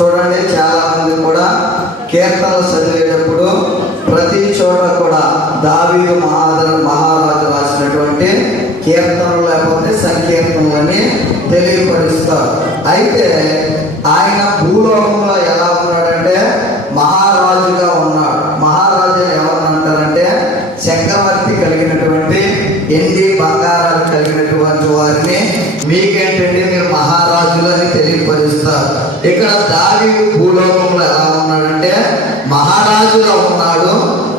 చూడండి, చాలా మంది కూడా కీర్తనలు చదివేటప్పుడు ప్రతి చోట కూడా దావీదు మహారాజు రాసినటువంటి కీర్తనలు లేకపోతే సంకీర్తనలని తెలియపరుస్తారు. అయితే ఆయన భూలోకంలో ఎలా ఉన్నాడంటే మహారాజుగా ఉన్నాడు. మహారాజు ఎవరిని అంటారంటే చక్రవర్తి కలిగినటువంటి ఎండి బంగారాలు కలిగినటువంటి వారిని మీకేంటంటే మీరు మహారాజులు అని తెలియపరుస్తారు. ఇక్కడ దావీదు భూలోకంలో ఎలా ఉన్నాడంటే మహారాజుగా ఉన్నాడు.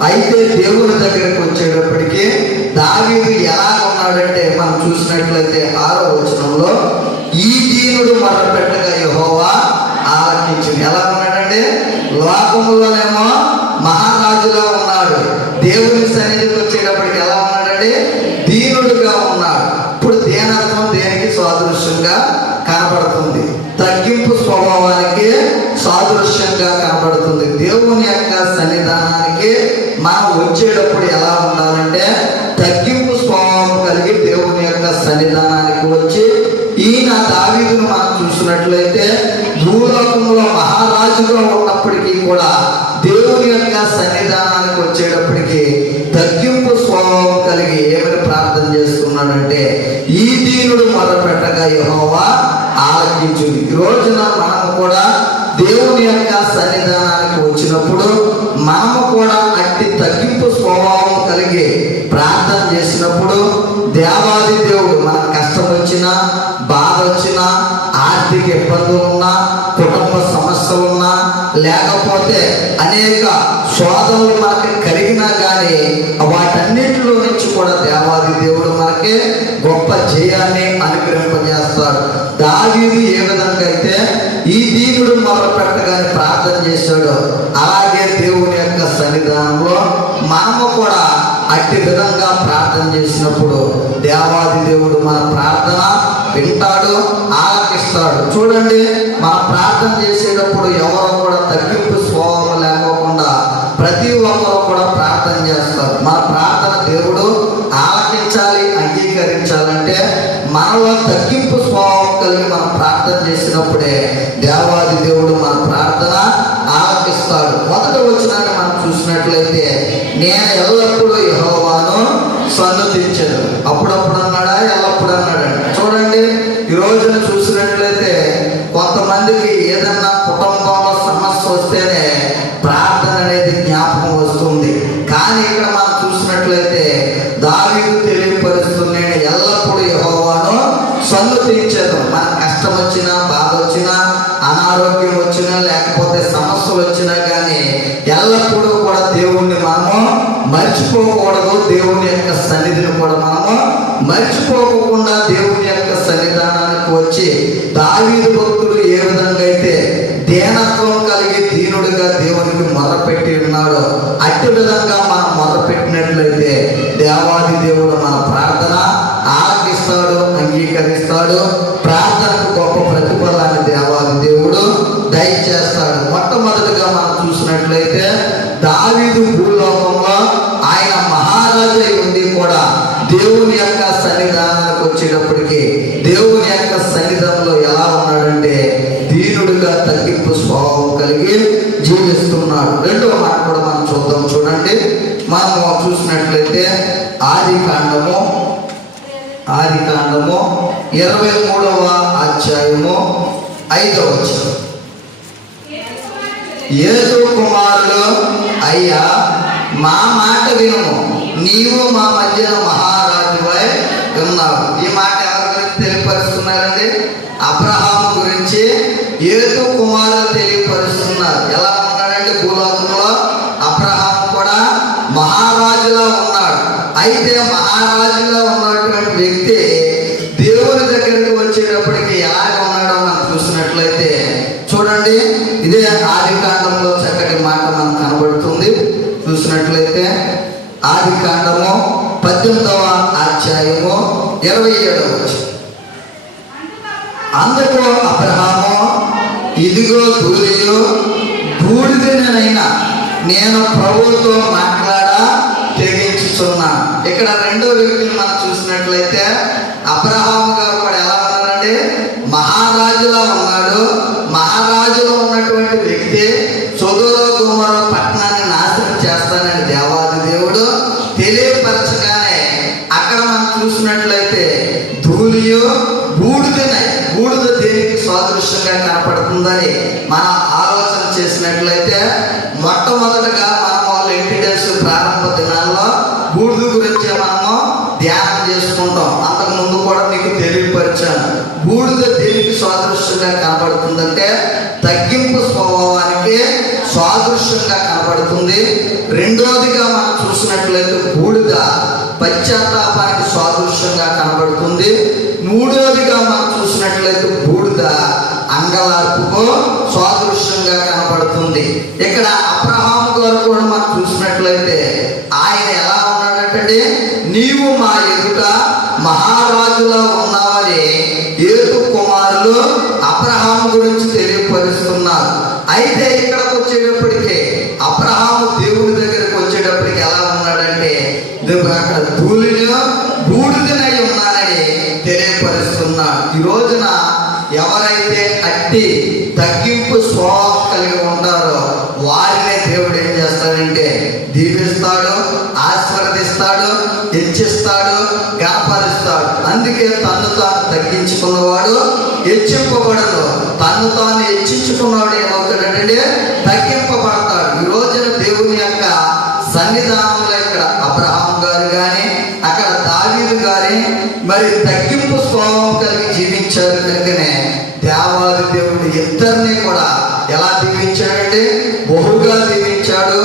అయితే దేవుని దగ్గరికి వచ్చేటప్పటికి దావీదు ఎలా ఉన్నాడంటే మనం చూసినట్లయితే 6వ వచనంలో ఈ దీనుడు మొరపెట్టగా యెహోవా ఆలకించును. ఎలా ఉన్నాడంటే లోకంలోనేమో మహారాజుగా ఉన్నాడు, దేవుని సన్నిధికి వచ్చేటప్పటికి ఎలా ఉన్నాడంటే దీనుడుగా ఉన్నాడు. ఇప్పుడు దీనత్వం దేనికి సాదృశ్యంగా కనబడుతుంది? తగ్గింపు స్వభావానికి సాదృశ్యంగా కనబడుతుంది. దేవుని యొక్క సన్నిధానానికి మనం వచ్చేటప్పుడు ఎలా ఉండాలంటే తగ్గింపు స్వభావం కలిగి దేవుని యొక్క సన్నిధానానికి వచ్చి, ఈయన దావీదును మనం చూసినట్లయితే భూలోకంలో మహారాజుగా ఉన్నప్పటికీ కూడా దేవుని యొక్క సన్నిధానానికి వచ్చేటప్పటికి తగ్గింపు స్వభావం కలిగి ఏమని ప్రార్థన చేస్తున్నాడంటే ఈ దీనుడు మొరపెట్టగా యెహోవా ఆలకించును. ఈ రోజున మనము కూడా దేవుని యొక్క సన్నిధానానికి వచ్చినప్పుడు మనము కూడా అట్టి తగ్గింపు స్వభావం కలిగి ప్రార్థన చేసినప్పుడు దేవాది దేవుడు మన కష్టం వచ్చినా, బాధ వచ్చినా, ఆర్థిక ఇబ్బందులు ఉన్నా, కుటుంబ సమస్యలు ఉన్నా, లేకపోతే అనేక శోధనలు మనకి కలిగినా కానీ వాటన్నిటిలో నుంచి కూడా దేవాది దేవుడు మనకి గొప్ప జయాన్ని అనుగ్రహింపజేస్తాడు. దావీదు ఏ విధంగా అయితే ఈ దీనుడు మొరపెట్టగానే ప్రార్థన చేశాడు, అలాగే దేవుని యొక్క సన్నిధానంలో మనము కూడా అట్టి విధంగా ప్రార్థన చేసినప్పుడు దేవాది దేవుడు మన ప్రార్థన వింటాడు, ఆలకిస్తాడు. చూడండి, మన ప్రార్థన చేసేటప్పుడు ఎవరు కూడా తగ్గింపు స్వభావం లేకోకుండా ప్రతి ఒక్కరు కూడా ప్రార్థన చేస్తారు. మన ప్రార్థన దేవుడు ఆలకించాలి, అంగీకరించాలంటే మనలో తగ్గింపు స్వభావం కలిగి మనం ప్రార్థన చేసినప్పుడే దేవాది దేవుడు మన ప్రార్థన ఆలకిస్తాడు. మొదట వచ్చినాన్ని మనం చూసినట్లయితే నేను ఎల్లప్పుడూ యెహోవాను సన్నుతించను. అప్పుడప్పుడు అన్నాడా, ఎల్లప్పుడు అన్నాడండి. చూడండి, ఈ రోజున చూసినట్లయితే కొంతమందికి ఏదన్నా కుటుంబంలో సమస్య వస్తేనే ప్రార్థన అనేది జ్ఞాపకం వస్తుంది. కానీ ఇక్కడ మనం చూసినట్లయితే దావీదు తెలియపరుస్తుంది, నేను ఎల్లప్పుడూ యెహోవాను సన్నుతించను. మన కష్టం వచ్చినా, బాధ వచ్చినా, అనారోగ్యం వచ్చినా, లేకపోతే సమస్యలు వచ్చినా కానీ ఎల్లప్పుడూ కూడా దేవుణ్ణి మనము మర్చిపోకూడదు. దేవుని యొక్క సన్నిధిని కూడా మనము మర్చిపోకుండా దేవుని యొక్క సన్నిధానానికి వచ్చి దావీదు భక్తుడు ఏ విధంగా అయితే దీనత్వం కలిగి దీనుడిగా దేవునికి మొరపెట్టి ఉన్నాడో అట్టి విధంగా మనం మొరపెట్టినట్లయితే దేవాది దేవుడు మన ప్రార్థన ఆలకిస్తాడు, అంగీకరిస్తాడు. ప్రార్థనకు గొప్ప ప్రతిఫలాన్ని దేవాది దేవుడు దయచేస్తాడు. మొట్టమొదటిగా మనం చూసినట్లయితే దావీదు భూలోకంలో ఆయన మహారాజు ఉండి కూడా దేవుని యొక్క సన్నిధానానికి వచ్చేటప్పటికి దేవుని యొక్క సన్నిధానంలో ఎలా ఉన్నాడంటే దీనుడిగా తగ్గింపు స్వభావం కలిగి జీవిస్తున్నాడు. రెండవ మాట కూడా మనం చూద్దాం. చూడండి, మనం చూసినట్లయితే ఆది కాండము 23వ అధ్యాయము 5వ వచనం. యేసు కుమారులు, అయ్యా మా మాట వినుము, నీవు మా మధ్యన మహారాజువై ఉన్నావు. ఈ మాట ఎవరి గురించి తెలియపరుస్తున్నారండి? అబ్రహాము గురించి యేసు కుమారులు తెలియపరుస్తున్నారు. ఎలా ఉన్నాడంటే భూలోకంలో అబ్రహాము కూడా మహారాజులా ఉన్నాడు. అయితే మహారాజులా ఉన్నటువంటి వ్యక్తి దేవుని దగ్గరికి వచ్చేటప్పటికి ఎలాగ ఉన్నాడో మనం చూసినట్లయితే చూడండి, ఇదే ఆది కాండంలో చక్కటి మాట మనకు కనబడుతుంది. చూసినట్లయితే ఆది కాండము 18వ అధ్యాయము 27వ వచనం. అందుకు అబ్రహాము, ఇదిగో ధూళియు బూడిదనైనా నేను ప్రభువుతో మాట్లాడా తెగించుచున్నాను. ఇక్కడ రెండో వ్యక్తిని మనం చూసినట్లయితే అబ్రహాము గారు కూడా ఎలా ఉన్నారండి? మహారాజులా ఉన్నాడు. మహారాజులో ఉన్న ఉన్నటువంటి వ్యక్తి సొదొమ గొమొర్రా పట్టణాన్ని నాశనం చేస్తానని దేవాది దేవుడు తెలియపరచగానే అక్కడ మనం చూసినట్లయితే ధూళియు బూడిద దేనికి సాదృశ్యంగా కనపడుతుందని మనం ఆలోచన చేసినట్లయితే మొట్టమొదటిగా మనం వాళ్ళు ఇంటిడేస్ ప్రారంభ దినాల్లో బూడిద గురించి మనము ధ్యానం చేసుకుంటాం. అంతకు ముందు కూడా మీకు తెలియపరిచాను. బూడిద దేనికి సాదృశ్యంగా కనపడుతుందంటే తగ్గింపు స్వభావానికి సాదృశ్యంగా కనపడుతుంది. రెండోదిగా మనం చూసినట్లయితే బూడిద పశ్చాత్తాపానికి సాదృశ్యంగా కనబడుతుంది. మూడోదిగా మనం చూసినట్లయితే బూడిద అంగలార్పుకు సాదృశ్యంగా కనబడుతుంది. ఇక్కడ అబ్రహాము గారు కూడా మనం చూసినట్లయితే ఆయన ఎలా ఉన్నాడంటే, నీవు మా ఎదుట మహారాజులా ఉన్నావని ఏదు కుమారులు అబ్రహాము గురించి తెలియపరుస్తున్నారు. అయితే ఇక్కడికి వచ్చేటప్పటికి అబ్రహాము దేవుని దగ్గరికి వచ్చేటప్పటికి ఎలా ఉన్నాడంటే, అక్కడ బూడిదనై ఉన్నానని తెలియపరుస్తున్నాడు. ఈ రోజున ఎవరైతే అట్టి తగ్గింపు స్వభావం కలిగి ఉంటారో వారినే దేవుడు ఏం చేస్తాడంటే దీవిస్తాడు, ఆశీర్వదిస్తాడు, హెచ్చిస్తాడు, గణపరుస్తాడు. అందుకే తన్ను తాను తగ్గించుకున్నవాడు హెచ్చింపబడదు, తన్ను తాను హెచ్చించుకున్నవాడు ఏమవుతాడంటే తగ్గింపబడతాడు. ఈ రోజున దేవుని యొక్క సన్నిధానంలో ఇక్కడ అబ్రహాం గారు కానీ అక్కడ దావీదు గారి మరి తగ్గింపు స్వభావం కలిగి జీవించారు. కనుకనే దేవాది దేవుడు ఇద్దరిని కూడా ఎలా దీవించాడంటే బహుగా దీవించాడు,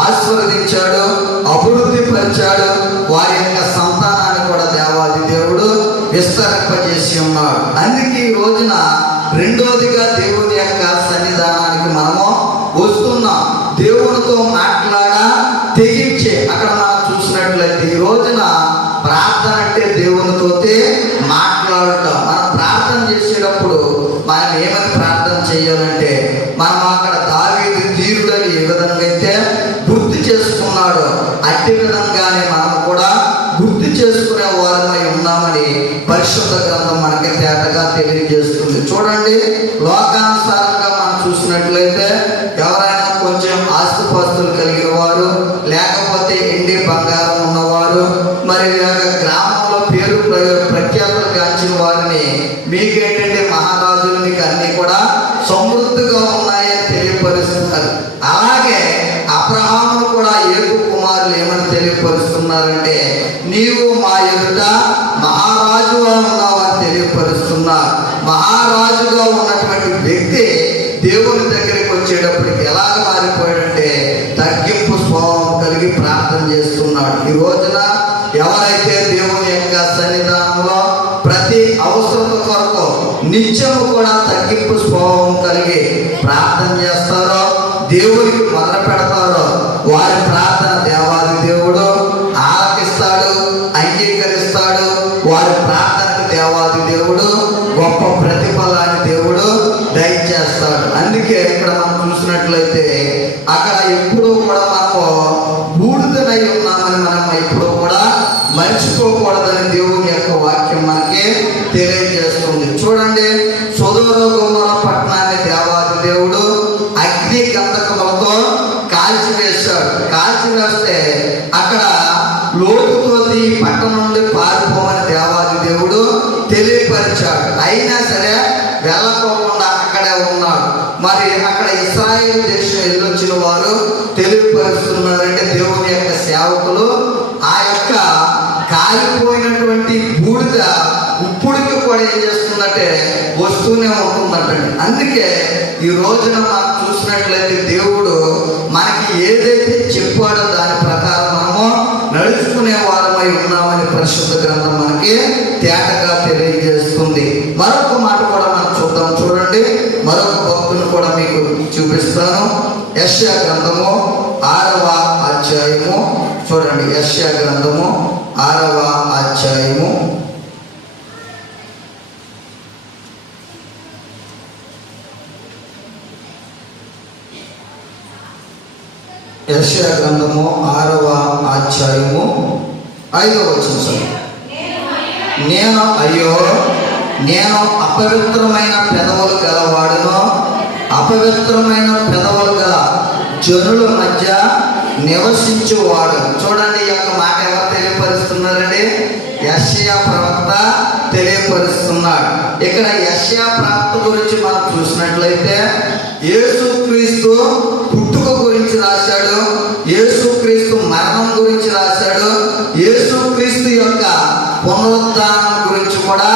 ఆశీర్వదించాడు, అభివృద్ధి పరిచాడు. వారి యొక్క సంతానాన్ని కూడా దేవాది దేవుడు విస్తరింపజేసి ఉన్నాడు. అందుకే ఈ రోజున రెండోదిగా దేవుని యొక్క సన్నిధానానికి మనము వస్తున్నాం. దేవునితో మాట్లాడా తెగించే అక్కడ మనం చూసినట్లయితే ఈ రోజున ప్రార్థన అంటే దేవునితోతే మాట్లాడటం. మనం ప్రార్థన చేసేటప్పుడు మనం ఏమని ప్రార్థన చేయాలంటే, మనం అక్కడ దావీదు తీరుడని ఏ విధంగా అయితే గుర్తు చేసుకున్నాడో అట్టి విధంగానే మనం కూడా గుర్తు చేసుకునే వారమై ఉన్నామని పరిశుద్ధ గ్రంథం మనకి తేటగా తెలియజేస్తుంది. చూడండి, లోకానుసారంగా మనం చూసినట్లయితే ఎవరైనా కొంచెం ఆస్తిపాస్తులు కలిగిన వారు, లేకపోతే ఎండి బంగారం ఉన్నవారు, మరి గ్రామంలో పేరు ప్రఖ్యాతులు గాంచిన వారిని మీకేంటంటే మహారాజులు మీకు అన్ని కూడా సమృద్ధిగా ఉన్నాయని తెలియపరుస్తున్నారు. అలాగే అబ్రహామును కూడా ఏడు కుమారులు ఏమని తెలియపరుస్తున్నారంటే, నీవు మా ఎదుట మహారాజుగా ఉన్నావని తెలియపరుస్తున్నారు. మహారాజుగా ఉన్నటువంటి వ్యక్తి దేవుని దగ్గరికి వచ్చేటప్పటికి ఎలాగ మారిపోయాడంటే తగ్గింపు స్వభావం కలిగి ప్రార్థన చేస్తున్నాడు. ఈ రోజున ఎవరైతే దేవుని యొక్క సన్నిధానంలో ప్రతి అవసరం కొరకు నిత్యము కూడా తగ్గింపు స్వభావం కలిగి ప్రార్థన చేస్తారో, దేవునికి మొదలు పెడతారో, వారి ప్రార్థన దేవాది దేవుడు ఆలకిస్తాడు, అంగీకరిస్తాడు. వారి ప్రార్థనకు దేవాది దేవుడు గొప్ప ప్రతిఫలాన్ని దేవుడు దయచేస్తాడు. అందుకే ఇక్కడ మనం చూసినట్లయితే అక్కడ ఎప్పుడూ కూడా మనము బూడిదనై ఉన్నామని మనం ఎప్పుడూ కూడా మర్చిపోకూడదని దేవుని యొక్క వాక్యం మనకి తెలియజేస్తుంది. చూడండి, సొదొమ గొమొర్రా పట్టణాన్ని దేవాది దేవుడు అగ్ని గంధకములతో కాల్చివేశాడు. కాల్చివేస్తే అక్కడ లోతుతో ఈ పట్టణం నుండి పారిపోమని దేవాది దేవుడు తెలియపరిచాడు. అయినా సరే వెళ్ళకోకుండా అక్కడే ఉన్నాడు. మరి అక్కడ ఇశ్రాయేలు దేశం వెళ్ళొచ్చిన వారు తెలియపరుస్తున్నారంటే దేవుని యొక్క సేవకులు ఆ యొక్క కాలిపోయినటువంటి బూడిద ఇప్పటికి కూడా ఏం చేస్తుందంటే వస్తూనే ఉంటుందంటండి. అందుకే ఈ రోజున మనం చూసినట్లయితే దేవుడు మనకి ఏదైతే చెప్పాడో దాని ప్రకారం మనము నడుచుకునే వారమై ఉన్నామని పరిశుద్ధ గ్రంథం మనకి తేటగా తెలియజేస్తుంది. మరొక మాట కూడా మనం చూద్దాం. చూడండి, మరొక భక్తుని కూడా మీకు చూపిస్తాను. యెషయా గ్రంథము 6వ అధ్యాయము చూడండి. యెషయా గ్రంథము 6వ అధ్యాయము యెషయా గ్రంథము 6వ అధ్యాయము 5వ వచనం. నేను అపవిత్రమైన పెదవులు గలవాడును, అపవిత్రమైన పెదవులు గల జనుల మధ్య నివసించువాడు. చూడండి, ఈ యొక్క మాట ఎవరు తెలియపరుస్తున్నారండి? యెషయా ప్రవక్త తెలియపరుస్తున్నాడు. ఇక్కడ యెషయా ప్రవక్త గురించి మనం చూసినట్లయితే యేసుక్రీస్తు పుట్టుక గురించి రాశాడు, యేసుక్రీస్తు మరణం గురించి రాశాడు, యేసుక్రీస్తు యొక్క పునరుద్ధానం గురించి కూడా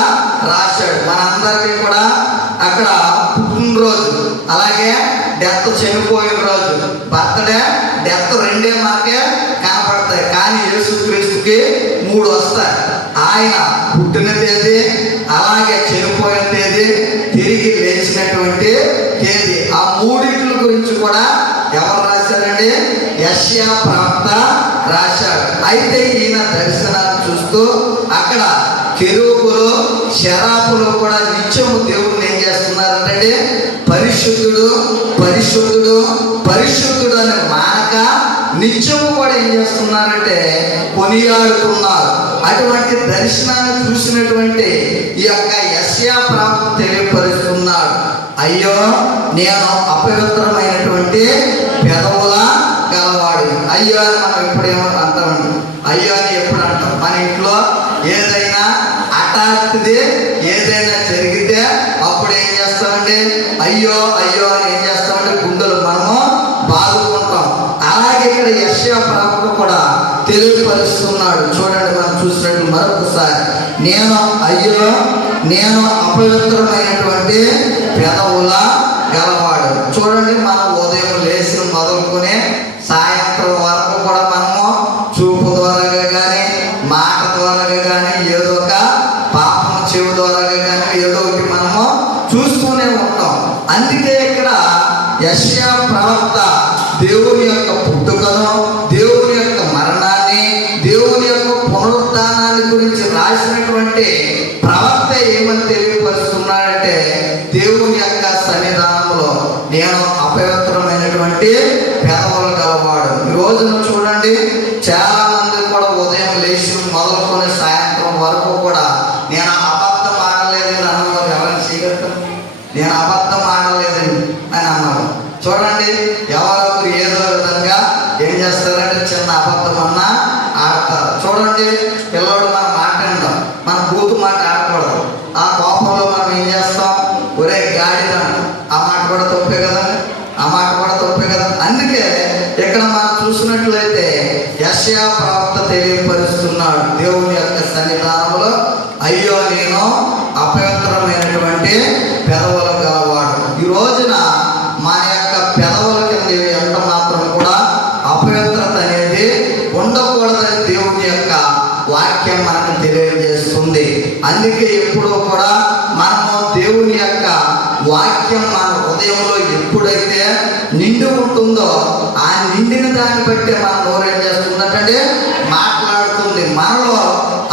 రాశాడు. మనందరికీ కూడా అక్కడ పుట్టినరోజు, అలాగే డెత్, చనిపోయిన రోజు, బర్త్డే, డెత్ రెండే మనకే కనపడతాయి. కానీ యేసుక్రీస్తుకి 3 వస్తాయి. ఆయన పుట్టిన తేదీ, అలాగే చనిపోయిన తేదీ, తిరిగి లేచినటువంటి తేదీ, ఆ 3 గురించి కూడా ఎవరు రాశారండి? యెషయా ప్రవక్త రాశాడు. అయితే ఈయన దర్శనాలు చూస్తూ అక్కడ కెరూబులు, శరాపులు కూడా నిత్యము దేవుడిని ఏం చేస్తున్నారంటే పరిశుద్ధుడు పరిశుద్ధుడు పరిశుద్ధుడు అనే మానక నిత్యము కూడా ఏం చేస్తున్నారంటే కొనియాడుతున్నారు. అటువంటి దర్శనాన్ని చూసినటువంటి ఈ యొక్క యెషయా ప్రవక్త తెలియపరుస్తున్నాడు, అయ్యో నేను అపవిత్రమైనటువంటి పెదవుల గలవాడు. అయ్యో అని మనం ఎప్పుడేమో అంటామండి. అయ్యో అని ఎప్పుడు అంటాం? మన ఇంట్లో ఏదైనా హఠాత్తుది ఏదైనా జరిగితే అప్పుడు ఏం చేస్తామండి? అయ్యో అయ్యో అని ఏం చేస్తామంటే గుండెలు మనము బాదుకుంటాం. అలాగే ఇక్కడ యెషయా ప్రవక్త కూడా తెలియపరుస్తున్నాడు. చూడండి, మనం చూసినట్టు మరొకసారి, అయ్యో నేను అపవిత్రమైనటువంటి పెదవుల గలవాడు. చూడండి, మనం ఉదయం లేచిన మొదలుకొని సాయంత్రం వరకు కూడా మనము చూపు ద్వారా కానీ, మాట ద్వారా కానీ, ఏదో ఒక పాపం చెవి ద్వారా కానీ ఏదో ఒకటి మనము చూస్తూనే ఉంటాం. అందుకే ఇక్కడ యెషయా ప్రవక్త దేవుని యొక్క పుట్టుకను, దేవుని యొక్క మరణాన్ని, దేవుని యొక్క పునరుద్ధానాన్ని గురించి రాసినటువంటి ప్రవక్త ఏమని తెలియపరుస్తున్నాడంటే దేవుని యొక్క సన్నిధానంలో నేను అపవిత్రమైనటువంటి పెదవులు గలవాడు. ఈ రోజున చూడండి, చాలా మంది కూడా ఉదయం లేచి మొదలుకొని సాయంత్రం వరకు కూడా నేను అబద్ధం ఆడలేదని అన్నవారు ఎవరైనా చేయగలుగుతారు? నేను అబద్ధం ఆడలేదని అని అన్నారు. చూడండి, ఎవరెవరు ఏదో విధంగా ఏం చేస్తారంటే చిన్న అబద్ధం అన్నా ఆడతారు. చూడండి, పిల్లడు మనం మాట్లాడతాం, మన బూతు మాట ఆడకూడదు. ఆ కోపంలో మనం ఏం చేస్తాం? ఒరే గాడిద, ఆ మాట కూడా తప్పే కదా, ఆ మాట కూడా తప్పే కదా. అందుకే ఇక్కడ మనం చూసినట్లయితే యెషయా ప్రవక్త తెలియపరుస్తున్నాడు దేవుని యొక్క సన్నిధానంలో, అయ్యో నేను అపవిత్రమైనటువంటి పెదవులు గలవాడు. ఈ రోజున మన యొక్క పెదవుల కింద ఎంత మాత్రం కూడా అపవిత్రత అనేది ఉండకూడదని దేవుని యొక్క వాక్యం మనకు తెలియజేస్తుంది. అందుకే ఎప్పుడూ కూడా మనము దేవుని యొక్క వాక్యం మన హృదయంలో ఎప్పుడైతే నిండి ఉంటుందో ఆ నిండిన దాన్ని బట్టి మన నోరు ఏం చేస్తుందంటే మాట్లాడుతుంది. మనలో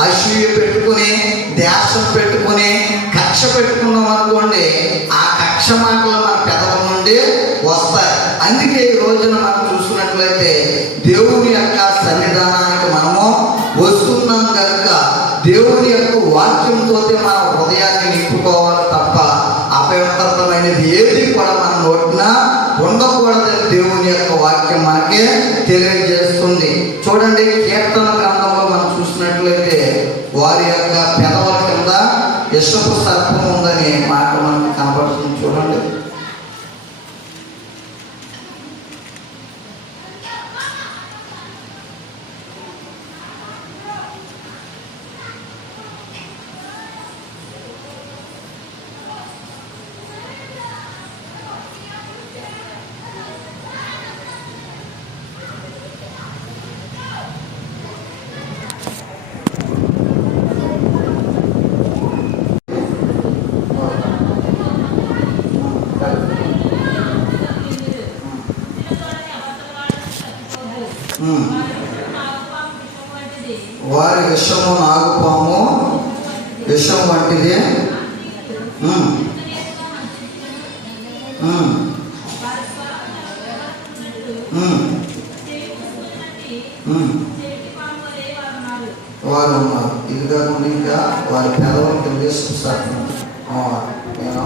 అసూయ పెట్టుకుని, ద్వేషం పెట్టుకుని, కక్ష పెట్టుకున్నాం అనుకోండి, ఆ కక్ష మాటలు మన పెదవుల నుండి వస్తాయి. అందుకే ఈ రోజున మనం చూసినట్లయితే దేవుని యొక్క సన్నిధానానికి మనము వస్తున్నాం కనుక దేవుని యొక్క వాక్యంతో మన హృదయాన్ని నింపుకోవాలి తప్ప అపవిత్రమైనది ఏది కూడా మన నోటిన ఉండకూడదని దేవుని యొక్క వాక్యం మనకి తెలియజేస్తుంది. చూడండి, కీర్తన గ్రంథంలో మనం చూసినట్లయితే వారి యొక్క పెదవుల కింద విషపు సర్పం ఉందని మాట మనకి కనబడుతుంది. చూడండి, వారి విషము నాగుపాము విషం వంటిది. వారు ఉన్నారు. ఇది కాకుండా ఇంకా వారి పేదవాళ్ళకి తెలియజేస్తారు. నేను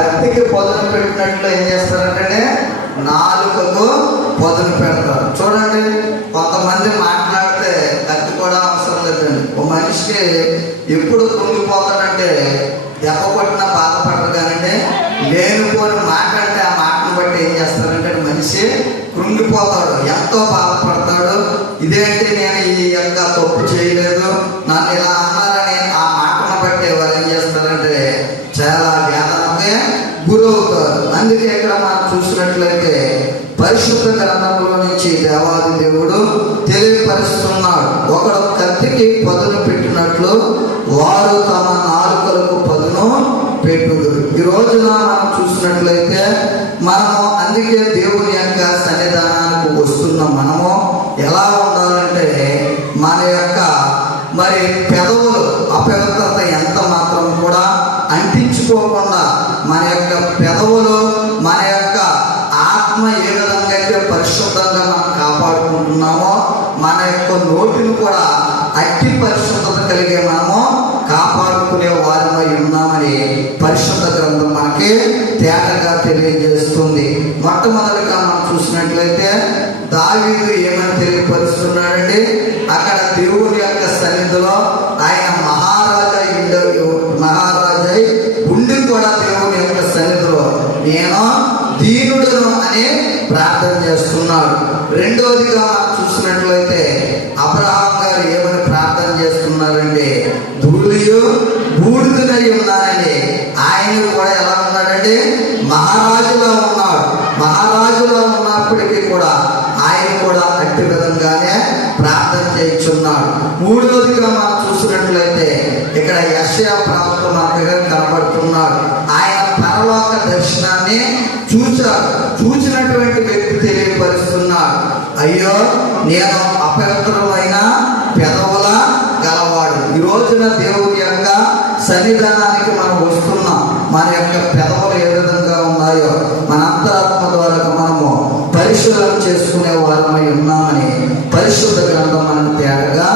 కత్తికి పొదను పెట్టినట్లు ఏం చేస్తారంటే నాలుకకు పొదను పెడతారు. చూడండి, కొంతమంది మాట్లాడితే కత్తి కూడా అవసరం లేదండి. ఒక మనిషికి ఎప్పుడు కుంగిపోతాడంటే దెబ్బ కొట్టినా బాధపడరు, కానండి లేనిపోని మాట అంటే ఆ మాటను బట్టి ఏం చేస్తారంటే మనిషి కృంగిపోతాడు, ఎంతో బాధపడతాడు. ఇదేంటి, నేను ఈ యొక్క తప్పు చేయలేదు, నన్ను ఇలా అన్నారని ఆ మాటను బట్టి వారు ఏం చేస్తారంటే చాలా వేదనకే గురవుతారు. అందుకే ఇక్కడ మనం చూసినట్లయితే పరిశుద్ధ గ్రంథంలో నుంచి దేవాది దేవుడు తెలియపరుస్తున్నాడు. ఒకడు కత్తికి పదును పెట్టినట్లు వారు తమ నాలుకలకు పదును పెట్టుదురు. ఈ రోజున మనం చూసినట్లయితే మనము అందుకే దేవుని యొక్క సన్నిధానానికి వస్తున్న మనము ఎలా ఉండాలంటే మన యొక్క మరి పెదవులు అపవిత్రత ఎంత మాత్రం కూడా అంటించుకోకుండా మన యొక్క పెదవులు మన యొక్క ఆత్మ ఏ విధంగా అయితే పరిశుద్ధంగా మనం కాపాడుకుంటున్నామో మన యొక్క నోటిని కూడా అట్టి పరిశుద్ధత కలిగే మనము కాపాడుకునే వారమై ఉన్నామని పరిశుద్ధ గ్రంథం మనకి తేటగా తెలియజేస్తుంది. మొట్టమొదటిగా మనం చూసినట్లయితే దావీదు ఏమని తెలియపరుస్తున్నాడండి, అక్కడ దేవుని యొక్క సన్నిధిలో ఆయన మహారాజై ఉండి కూడా దేవుని యొక్క సన్నిధిలో నేను దీనుడును అని ప్రార్థన చేస్తున్నాడు. రెండవదిగా మనం చూసినట్లయితే అబ్రహాం గారు ఏమని ప్రార్థన చేస్తున్నారండి, ధూళియు బూడిదనై ఉన్నానని. ఆయన కూడా ఎలా ఉన్నాడండి, మహారాజులా ఉన్నాడు. మహారాజులా ఉన్నప్పటికీ కూడా ఆయన కూడా అట్టి విధంగానే ప్రార్థన చేయించున్నాడు. మూడవదిగా మనం చూసినట్లయితే ఇక్కడ యెషయా ప్రవక్త మనకు కనబడుతున్నాడు. ఆయన పరలోక దర్శనాన్ని చూసినటువంటి వ్యక్తి తెలియపరుస్తున్నాడు, అయ్యో నేను అపవిత్రమైన పెదవుల గలవాడు. ఈ రోజున దేవుని యొక్క సన్నిధానానికి మనం వస్తున్నాం. మన యొక్క పెదవులు ఏ విధంగా ఉన్నాయో మన అంతరాత్మ ద్వారా మనము పరిశోధన చేసుకునే వారమై ఉన్నామని పరిశుద్ధ గ్రంథం మనకు తేటగా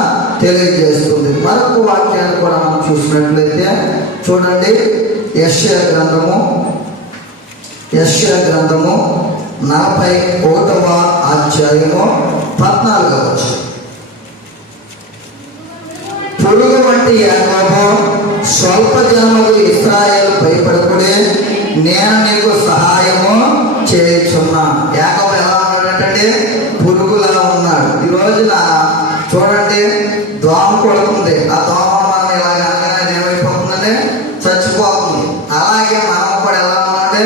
తెలియజేస్తుంది. మరొక వాక్యాన్ని కూడా మనం చూసినట్లయితే చూడండి, యెషయా గ్రంథము 41వ అధ్యాయము 14వ వచనం. పురుగు వంటి యాకోబు స్వల్ప జనములు ఇశ్రాయేలు భయపడకుడే, నేను నీకు సహాయము చేయుచున్నాను. యాకోబు ఎలా ఉన్నాడంటే పురుగులా ఉన్నాడు. ఈ రోజున చూడండి, దోమ కొడుతుంది. ఆ దోమ మనం ఇలాగ అనగానే ఏమైపోతుందంటే చచ్చిపోతుంది. అలాగే మనం కూడా ఎలా ఉన్నామంటే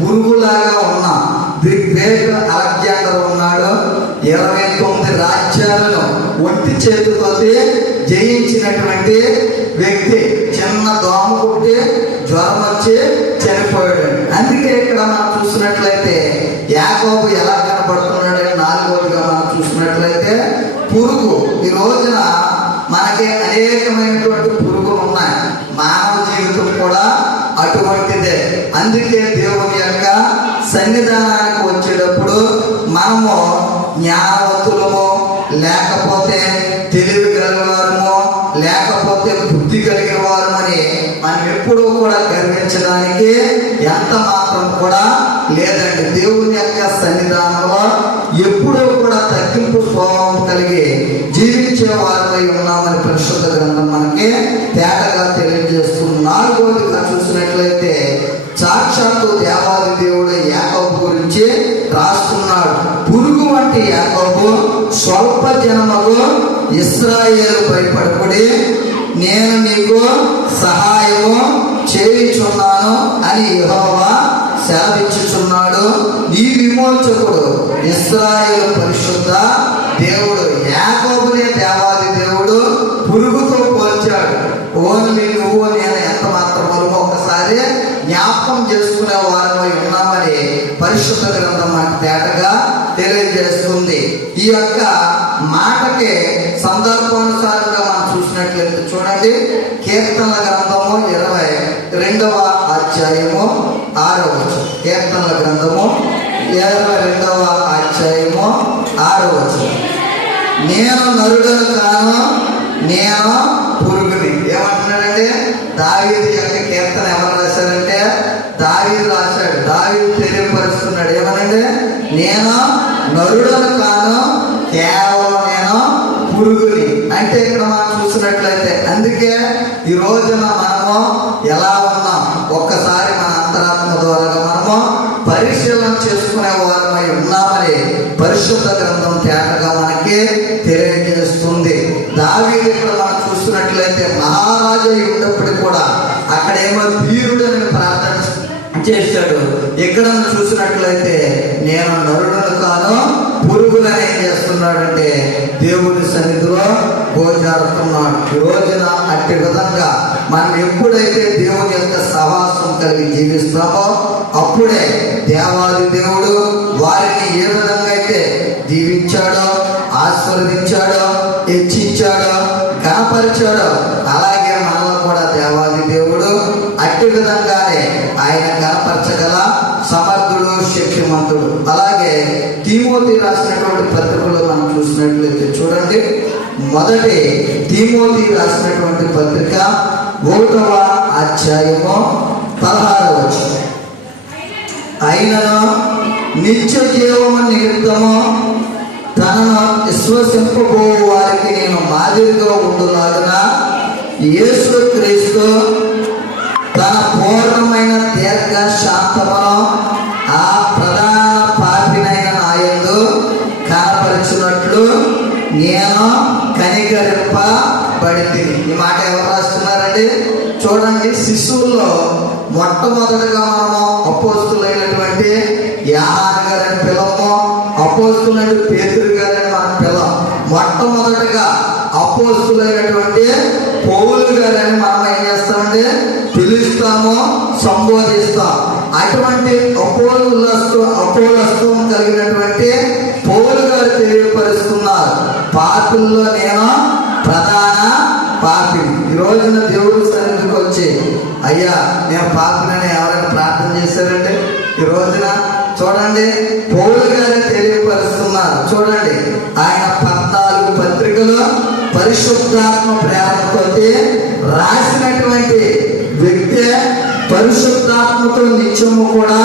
పురుగులాగా ఉన్నాం. గ్రేట్ అలెగ్జాండర్ ఉన్నాడు, 29 రాజ్యాలను ఒంటి చేతితో జయించినటువంటి వ్యక్తి. చిన్న దోమ కొట్టి జ్వరం వచ్చి చనిపోయాడు. అందుకే ఇక్కడ మనం చూసినట్లయితే యాకోబు ఎలా కనపడుతున్నాడు, 4వదిగా మనం చూసినట్లయితే పురుగు. ఈ రోజున మనకి అనేకమైనటువంటి పురుగులు ఉన్నాయి. మానవ జీవితం కూడా అటువంటిదే. అందుకే దేవుని యొక్క సన్నిధానానికి వచ్చేటప్పుడు మనము జ్ఞానవంతులము, లేకపోతే తెలివి కలిగిన వారము, లేకపోతే బుద్ధి కలిగిన వారమని మనం ఎప్పుడూ కూడా గర్వించడానికి ఎంత మాత్రం కూడా లేదండి. దేవుని యొక్క సన్నిధానంలో ఎప్పుడూ కూడా తగ్గింపు స్వభావం కలిగి జీవించే వారమై ఉన్నామని పరిశుద్ధ గ్రంథం మనకి తేటగా తెలియజేస్తుంది. 4వదిగా చూసినట్లయితే సాక్షాత్తు దేవాది దేవుడు యాకోబు గురించి రాస్తున్నాడు. పురుగు వంటి యాకోబు స్వల్ప జనములు ఇశ్రాయేలు భయపడకుడి, నేను నీకు సహాయము చేయుచున్నాను అని యెహోవా సెలవిచ్చుచున్నాడు. నీ విమోచకుడు ఇశ్రాయేలు పరిశుద్ధ దేవుడు. యాకోబునే దేవాది దేవుడు పురుగుతో పోల్చాడు. ఓన్లీ నువ్వు నేను ఎంత మాత్రము ఒకసారి జ్ఞాపకం చేసుకునే వారమై ఉన్నామని పరిశుద్ధ గ్రంథం మనకు తేటగా తెలియజేస్తుంది. ఈ యొక్క మాటకి సందర్భానుసారంగా మనం చూసినట్లయితే చూడండి, కీర్తనల గ్రంథము 22వ అధ్యాయము 6వ వచనం. కీర్తనల గ్రంథము 22వ అధ్యాయము 6వ వచనం. నేను నరుడను కాను, నేను పురుగుని. ఏమంటున్నాడంటే దావీదు యొక్క కీర్తన ఎవరు రాశారంటే దావీదు చూడండి, నేను నరుడను కాను, కేవలం నేను పురుగుని. అంటే ఇక్కడ మనం చూసినట్లయితే, అందుకే ఈ రోజున మనము ఎలా ఉన్నాం ఒక్కసారి మన అంతరాత్మ ద్వారా మనము పరిశీలన చేసుకునే వారమై ఉన్నామని పరిశుద్ధ గ్రంథం తేటగా మనకి తెలియజేస్తుంది. దావీదు ఇక్కడ మనం చూస్తున్నట్లయితే మహారాజు ఉన్నప్పుడు కూడా అక్కడేమో వీరుడని ప్రార్థన చేశాడు. ఇక్కడ చూసినట్లయితే నేను నరుడను కాను, పురుగులను ఏం చేస్తున్నాడంటే దేవుడి సన్నిధిలో గోచారుతున్నాడు. ఈ రోజున అట్టి విధంగా మనం ఎప్పుడైతే దేవుని యొక్క సహవాసం కలిగి జీవిస్తామో అప్పుడే దేవాది దేవుడు వారిని ఏ విధంగా అయితే దీవించాడో, ఆశీర్వదించాడో, హెచ్చించాడో, కనపరిచాడో అలాగే మనల్ని కూడా దేవాది దేవుడు అట్టి విధంగానే ఆయన కనపరచగల సమర్థుడు, శక్తిమంతుడు. అలాగే తిమోతి రాసినటువంటి పత్రికలో మనం చూసినట్లయితే చూడండి, మొదటి తిమోతి రాసినటువంటి పత్రిక 1వ అధ్యాయము 16వ వచనం, అయినను నిత్య జీవము నిమిత్తము తనను విశ్వసింపబో వారికి నేను మాదిరిగా ఉండులాగున యేసు క్రీస్తు తన పూర్ణమైన దీర్ఘ శాంతమును ఆ ప్రధాన పాపినైన నాయందు కనపరిచినట్లు నేను కనికరింపబడింది. ఈ మాట ఎవరు రాస్తున్నారండి? చూడండి, శిశువుల్లో మొట్టమొదటిగా మనము అపోస్తులైనటువంటి యోహాను గారని పిలవము, అపోస్తులైన పేతురు గారని మనం పిలవం. మొట్టమొదటిగా అపోస్తులైనటువంటి పౌలు గారని మనం ఏం చేస్తామంటే పిలుస్తాము, సంబోధిస్తాం. అటువంటి అపోలత్వం కలిగినటువంటి పౌలు గారు తెలియపరుస్తున్నారు, పాపుల్లో నేను ప్రధాన పాపిని. ఈ రోజున దేవుడి సన్నిధికి వచ్చి అయ్యా నేను పాపినని ఎవరైనా ప్రార్థన చేశారంటే ఈ రోజున చూడండి పౌలు గారు తెలియపరుస్తున్నారు. చూడండి, ఆయన 14 పత్రికలు పరిశుద్ధాత్మ ప్రేరణతో రాసినటువంటి వ్యక్తి, పరిశుద్ధాత్మతో నిత్యము కూడా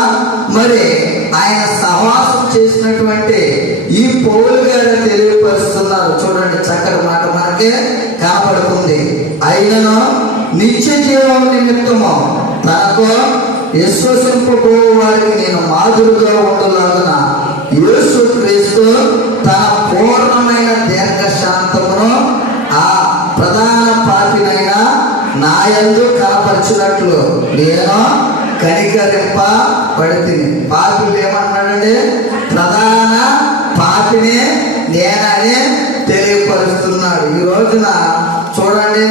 మరి ఆయన సహవాసం చేసినటువంటి ఈ పౌలు గారు తెలియపరుస్తున్నారు. చూడండి, చక్కటి మాట మనకే కనపడుతుంది. అయినను నిత్య జీవం నిమిత్తము తనకు విశ్వసింపబో వారికి నేను మాదిరిగా ఉండలాగున యేసు క్రీస్తు తన పూర్ణమైన దీర్ఘ శాంతమును ఆ ప్రధాన పాపినైన నాయందు కనపరిచినట్లు నేను కనికరింపబడితిని. పాపులు ఏమన్నాడండి? ప్రధాన పాపిని నేనని తెలియపరుస్తున్నాడు. ఈ రోజున చూడండి,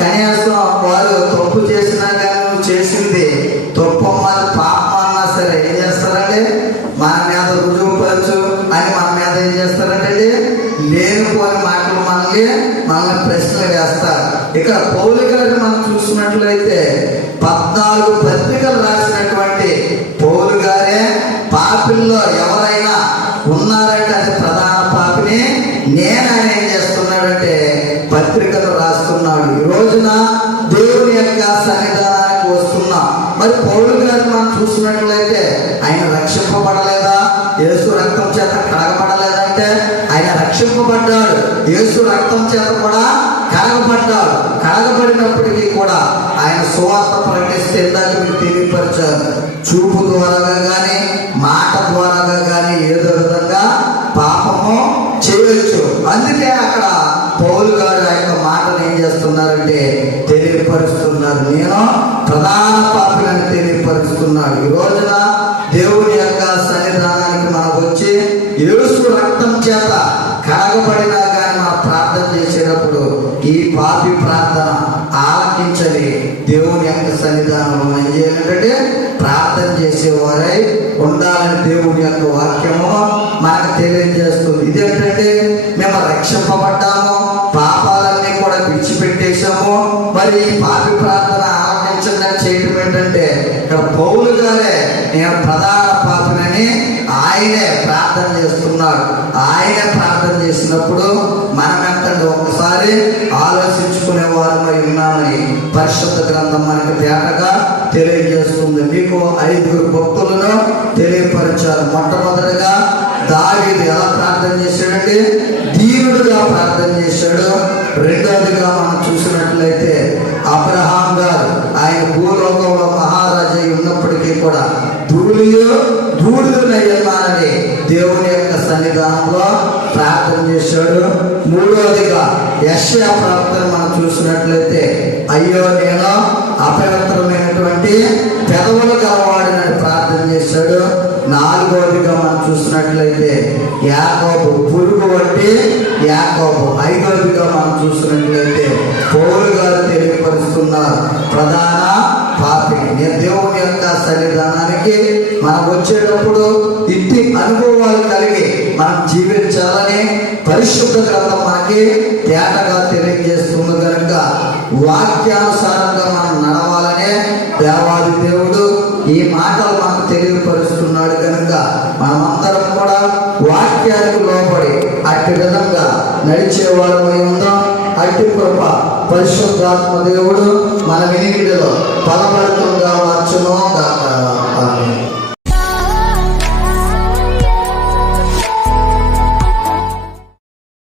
కనీసం వారు తప్పు చేసినా కానీ నువ్వు చేసింది తప్పు అన్నది పాపం అన్నా సరే ఏం చేస్తారంటే మన మీద రుజువుపరచు అని మన మీద ఏం చేస్తారంటే లేనిపోని మాటలు మనల్ని ప్రశ్నలు వేస్తారు. ఇక్కడ పౌలు గారిని మనం చూసినట్లయితే 14 పత్రికలు రాసినటువంటి పౌలు గారే పాపిల్లో ఎవరైనా ఉన్నారంటే అది ప్రధాన పాపిని నేను ఆయన ఏం చేస్తున్నాడంటే పత్రికలు రాస్తున్నాడు. ఈ రోజున దేవుని యొక్క సన్నిధానానికి వస్తున్నాం. మరి పౌలు గారిని మనం చూసినట్లయితే ఆయన రక్షింపబడలేదా? యేసు రక్తం చేత కడగబడలేదంటే ఆయన రక్షింపబడ్డాడు, యేసు రక్తం చేత కూడా కడగబడ్డాడు. కడగబడినప్పటికీ కూడా ఆయన సువార్త ప్రకటిస్తే ఇందాక మీకు తెలియపరిచారు, చూపు ద్వారా కానీ మాట ద్వారా కానీ ఏదో విధంగా పాపము చేయొచ్చు. అందుకే అక్కడ పౌలు గారు ఆయన మాటను ఏం చేస్తున్నారంటే తెలియపరుస్తున్నారు, నేను ప్రధాన పాపిని తెలియపరుస్తున్నాడు. ఈ రోజున దేవుని యొక్క సన్నిధానానికి మనం వచ్చి యేసు రక్తం చేత కడగబడినా కానీ మనం ప్రార్థన చేసేటప్పుడు ఈ పాపి ప్రార్థన ఆలకించని దేవుని యొక్క సన్నిధానంలో ఏం చేయాలంటే ప్రార్థన చేసేవారై ఉండాలని దేవుని యొక్క వాక్యము మనకు తెలియజేస్తుంది. ఇదేంటంటే మేము రక్షింపబడ్డాము, పాపాలన్నీ కూడా విడిచిపెట్టేశాము, మరి ఈ పాపి ప్రార్థన ఆలకించండి చేయడం ఏంటంటే ఇక్కడ పౌలు గారే నేను ప్రధాన పాపినని ఆయనే ప్రార్థన చేస్తున్నాడు. ఆయనే ప్రార్థన చేసినప్పుడు మనం ఎంతంటే ఒకసారి ఆలోచించుకునే వారమై ఉన్నామని పరిశుద్ధ గ్రంథం మనకి తేటగా తెలియజేస్తుంది. మీకు 5 భక్తులను తెలియపరి తెలియపరిచారు. మొట్టమొదటిగా దావీదు ఎలా ప్రార్థన చేశాడంటే దీనుడుగా ప్రార్థన చేశాడు. రెండవదిగా మనం చూసినట్లయితే అబ్రహాం గారు ఆయన భూలోకంలో మహారాజు అయి ఉన్నప్పటికీ కూడా ధూళిదునయ్యన్నానని దేవుని యొక్క సన్నిధానంలో ప్రార్థన చేశాడు. మూడవదిగా యెషయా ప్రవక్తను మనం చూసినట్లయితే అయ్యో నేను అపవిత్రమైనటువంటి పెదవులు గలవాడినని ప్రార్థన చేశాడు. నాలుగవదిగా మనం చూసినట్లయితే యాకోబు పురుగు వంటి యాకోబు. ఐదవదిగా మనం చూసినట్లయితే పౌలు గారు తెలియపరుస్తున్నారు ప్రధాన పాపి. దేవుని యొక్క సన్నిధానానికి మనం వచ్చేటప్పుడు ఇట్టి అనుభవాలు కలిగి మనం జీవించాలని పరిశుద్ధ గ్రంథం మనకి తేటగా తెలియజేస్తుంది కనుక వాక్యానుసారంగా మనం నడవాలనే దేవాది దేవుడు ఈ మాటలు మనకు తెలియపరుస్తున్నాడు. కనుక మనమందరం కూడా వాక్యానికి లోబడి అట్టి విధంగా నడిచేవారమై ఉందాం. అట్టి కృప పరిశుద్ధాత్మ దేవుడు మన వినికిడిలో బలపడుతుందా